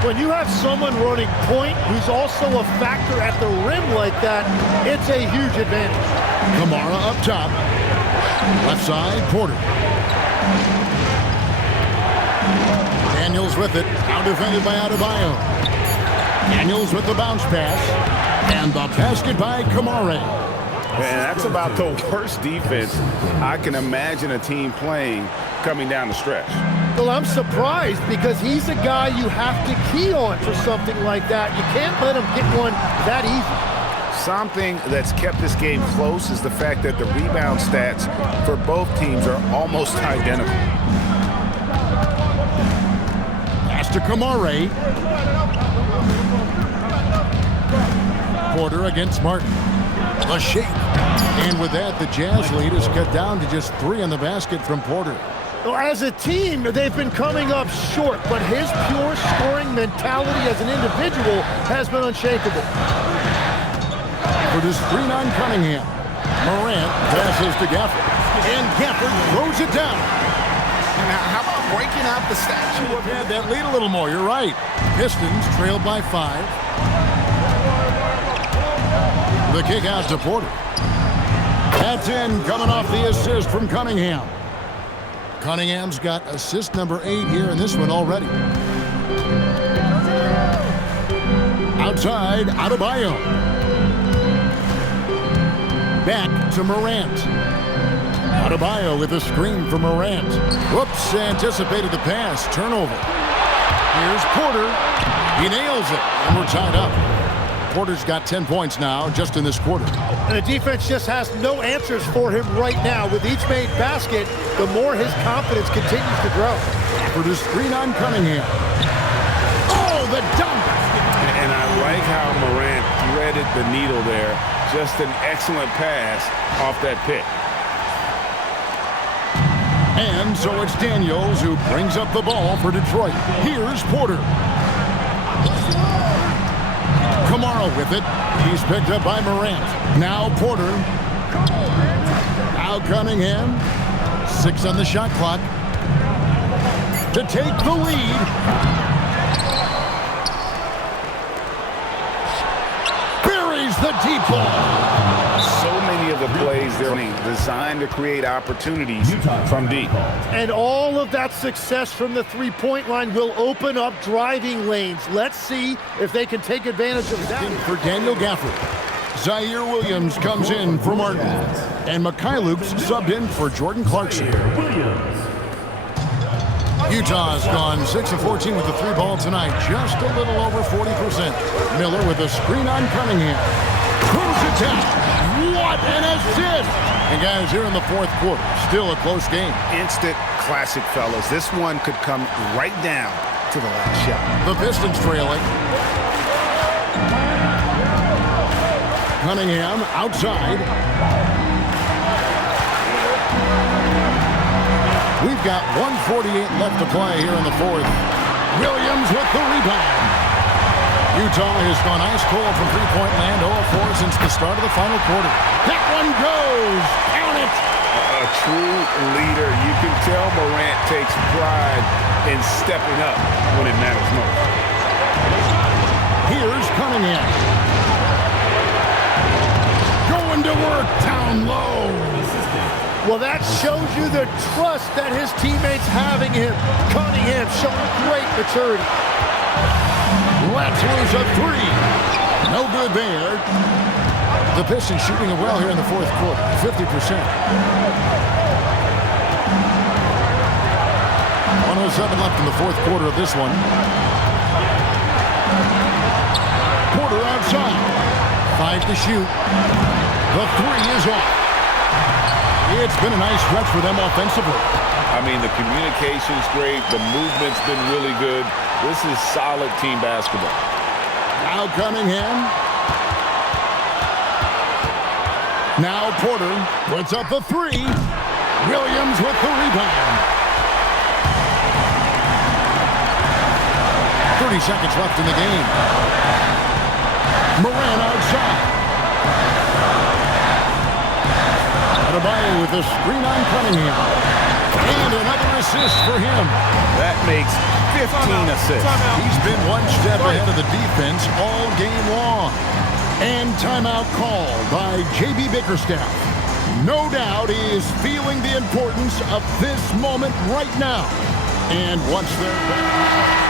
When you have someone running point who's also a factor at the rim like that, it's a huge advantage. Kamara up top. Left side, Porter. Daniels with it. Out defended by Adebayo. Daniels with the bounce pass. And the basket by Kamara. And that's about the worst defense I can imagine a team playing coming down the stretch. Well, I'm surprised because he's a guy you have to key on for something like that. You can't let him get one that easy. Something that's kept this game close is the fact that the rebound stats for both teams are almost identical. Pass to Kamara. Porter against Martin. The shake. And with that, the Jazz lead is cut down to just 3 on the basket from Porter. Well, as a team, they've been coming up short, but his pure scoring mentality as an individual has been unshakable. For the screen on Cunningham. Morant passes to Gafford. And Gafford throws it down. Now, how about breaking out the statue? Have had that lead a little more, you're right. Pistons trailed by 5. The kick out to Porter. That's in, coming off the assist from Cunningham. Cunningham's got assist number 8 here in this one already. Outside, Adebayo. Back to Morant. Adebayo with a screen for Morant. Whoops, anticipated the pass. Turnover. Here's Porter. He nails it, and we're tied up. Porter's got 10 points now just in this quarter. And the defense just has no answers for him right now. With each made basket, the more his confidence continues to grow. For the screen on Cunningham. Oh, the dunk! And I like how Morant threaded the needle there. Just an excellent pass off that pick. And so it's Daniels who brings up the ball for Detroit. Here's Porter. Kamara with it. He's picked up by Morant. Now Porter. Now Cunningham. 6 on the shot clock. To take the lead. Buries the deep ball. So many of the plays they're designed to create opportunities from deep. And all of that success from the three-point line will open up driving lanes. Let's see if they can take advantage of that. For Daniel Gafford. Zaire Williams comes in for Martin. And Mikhailuk's subbed in for Jordan Clarkson. Utah's gone 6 of 14 with the 3 ball tonight. Just a little over 40%. Miller with a screen on Cunningham. Throws it down. What an assist! And guys, here in the 4th quarter, still a close game. Instant classic, fellas. This one could come right down to the last shot. The Pistons trailing. Cunningham outside. We've got 1:48 left to play here in the fourth. Williams with the rebound. Utah has gone ice cold from three-point land, 0 of 4 since the start of the final quarter. That one goes. Count it. A true leader. You can tell Morant takes pride in stepping up when it matters most. Here's Cunningham. Going to work down low. Well, that shows you the trust that his teammates have in him. Cunningham showing great maturity. Let's lose a three. No good there. The Pistons shooting it well here in the fourth quarter, 50%. 1:07 left in the fourth quarter of this one. Porter outside. 5 to shoot. The three is off. It's been a nice stretch for them offensively. I mean, the communication's great. The movement's been really good. This is solid team basketball. Now Cunningham. Now Porter puts up the three. Williams with the rebound. 30 seconds left in the game. Morant outside. Adebayo with a screen on Cunningham. And another assist for him. That makes 15 assists. He's been one step ahead of the defense all game long. And timeout called by J.B. Bickerstaff. No doubt he is feeling the importance of this moment right now. And once they're back.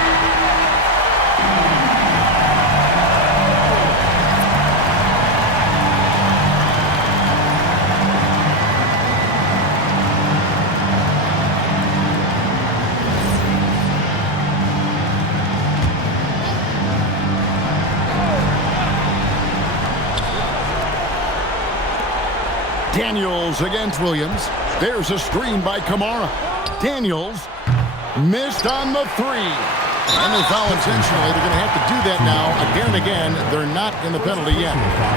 Daniels against Williams. There's a screen by Kamara. Daniels missed on the three. And they foul intentionally. They're going to have to do that now again and again. They're not in the penalty yet.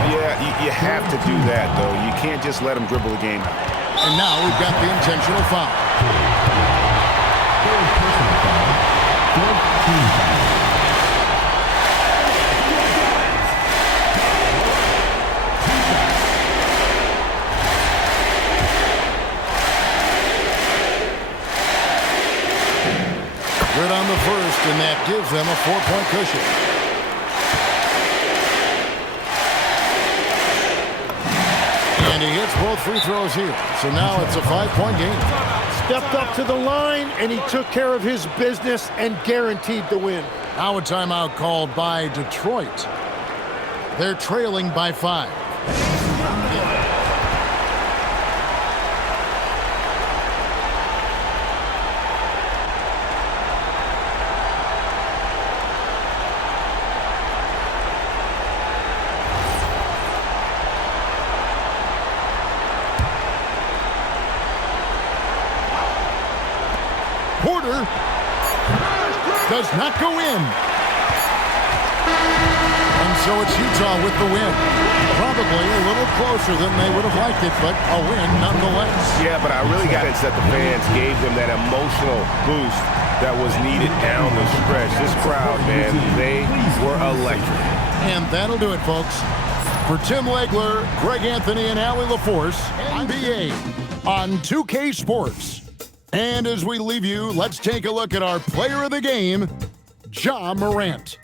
Yeah, you have to do that, though. You can't just let them dribble the game out. And now we've got the intentional foul. Third personal foul. Fourth team foul. Good on the first, and that gives them a 4-point cushion. And he hits both free throws here. So now it's a 5-point game. Stepped up to the line, and he took care of his business and guaranteed the win. Now a timeout called by Detroit. They're trailing by 5. Porter does not go in. And so it's Utah with the win. Probably a little closer than they would have liked it, but a win nonetheless. Yeah, but I really got it that the fans gave them that emotional boost that was needed down the stretch. This crowd, man, they were electric. And that'll do it, folks. For Tim Legler, Greg Anthony, and Allie LaForce, NBA on 2K Sports. And as we leave you, let's take a look at our player of the game, Ja Morant.